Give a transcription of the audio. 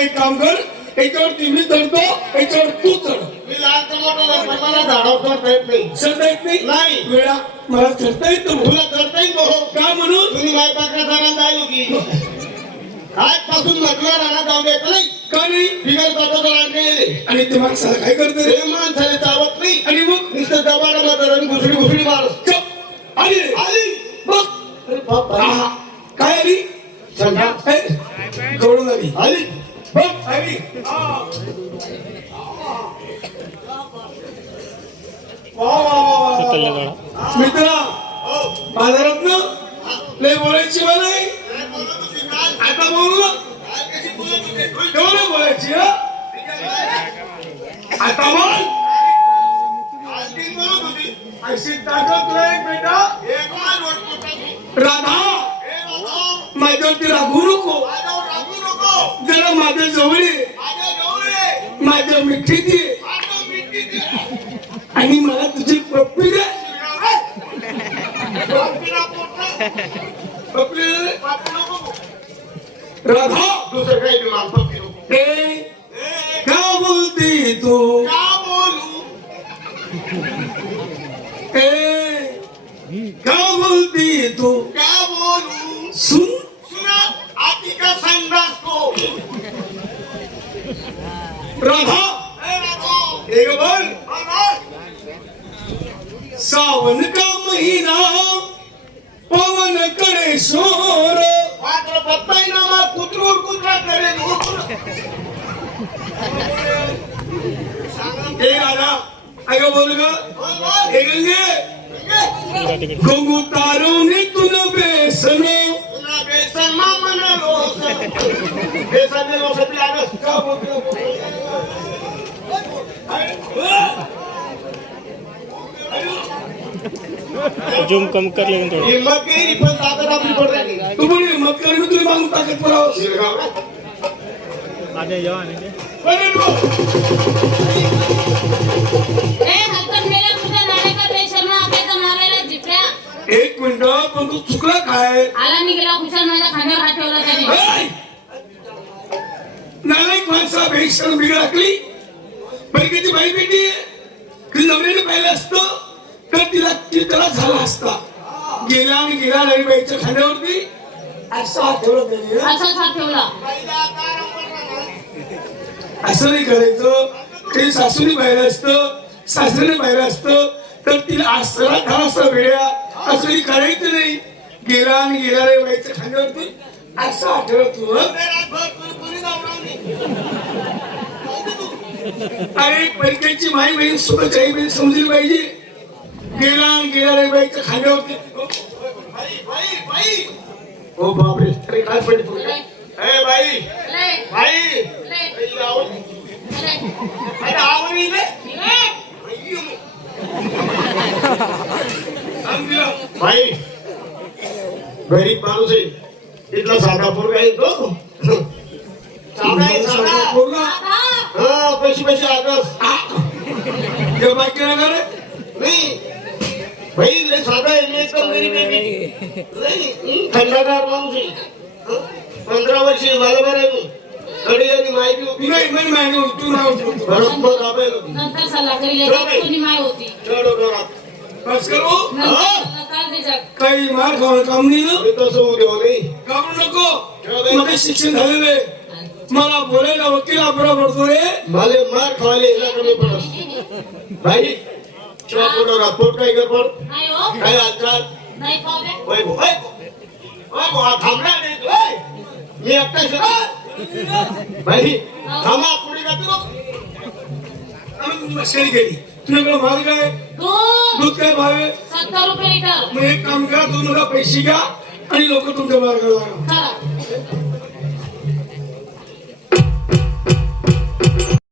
एक काम कर याच्यावरती मी चढतो याच्यावर तू चढ. मी मला झाडावर चढता येत नाही चढता येत नाही? नाही. वेळा मला चढता येतं. तुला चढता का म्हणून? तुम्ही पाकड्या होती आजपासून जाऊ द्यायचं नाही. का नाही? बिगर पाठवतो आणि ते माणसाला काय करते रे? माणसाने चावत नाही. आणि मग? नुसतं दबाडा मात्र आणि घुसडी घुसडी मारत. चप. आली. आली. बघ. काय आली. आली. मित्रा बाजारात ना लय बोलायची मला नाही आता बोल ना केवढं बोलायची आता बोल अशी ताकद नाही बेटा राधा माझ्यावरती राघू नको जरा माझ्या जवळ ये. माझ्या मिठीत ये. आणि मला तुझी पप्पी दे पप्पी दे. राधा दुसरं काही नाही मला फक्त नको. ए क्या बोलती तू? का बोलू? ए क्या बोलती तू? का बोलू? सुन। सुना आती का संडास को? राधा। एक बोल सावन का महीना पवन करे शोर। मात्र पत्ताई ना मग कुत्रूर कुत्रा करेल उतर. हे राधा अगं बोल. हे गंगे। गंगे, तारून तुन बेसन। तुला बेसन म्हणालो बेसन का बोलतो जूम कम कर लेकिन थोड़ा हिंमत गेली पण ताकद आपली पड राहिली. तू म्हणे मग कर मी तुला मागून ताकद परावं शिरगाव रे. आने जाओ आने दे एक मिनिट पण तू चुकला काय? आला निघाला खुशाल माझ्या खांद्यावर हात ठेवला त्याने. ऐ! नालायक माणसा भेक्षण बिघडकली बरकेची बाई बेटी ती नवरीने पाहिलं असतं तर तिला चित्रा झाला असता. गेला आणि गेला नाही बाईच्या खांद्यावरती. असं हात ठेवलं त्याने? असाच हात ठेवला. पहिला कार पडला. असं नाही करायचं. ते सासूने पाहिलं असतं सासऱ्याने पाहिलं असतं तर तिला आसरा झाला असता वेड्या असं काही करायचं नाही गेला आणि गेला रे बाईच्या खांद्यावरती असं आठवलं तू हं? रातभर कुरकुरी गावरावली. अरे परिचयची माई बहीण सुद्धा आई बहीण समजली पाहिजे गेला आणि गेला रे बाईच्या खांद्यावरती. ओ बापरे अरे काय पडली तू लय, ए बाई लय, बाई लय, बाई, आवड. लय. अरे आवड इले. लय. अय्यो. सांग तिला. बाई गरीब माणूस आहे. इथला साधा पोरगा आहे तो. साधा आहे साधा. पोरगा, दादा, हा पैसे पैसे आगस? नाही लय साधा आहे थंडगार माणूस आहे. पंधरा वर्ष बरं आहे मी. कडे आणि माहिती होती. नाही नाही माहिती होती, तू नाव ठेवतो. बरोबर दाबायला होती. नंतर सल्ला करेल याच्यात कोणी माय होती. चढ डोरात बस करू? काही मार खावं काम नाही ना मी तसं होऊ देऊ नाही घाबरू नको मला शिक्षण झालेलं आहे मला बोलायला वकील आपला पडतो रे मला मार खावायला हिला कमी पडत भाई चहा डोरात पोट काय नाही हो। काय हा थांबला नाही. मी एकटा शिरा भाई थांबा पुढे का तू। आम्ही मस्करी केली तुझ्याकडे मार्ग आहे दूध। दूध काय भाव आहे सत्तर रुपये लिटर मग एक काम करा तुम्ही मला पैसे घ्या आणि लोक तुमच्या मार्गाला लागा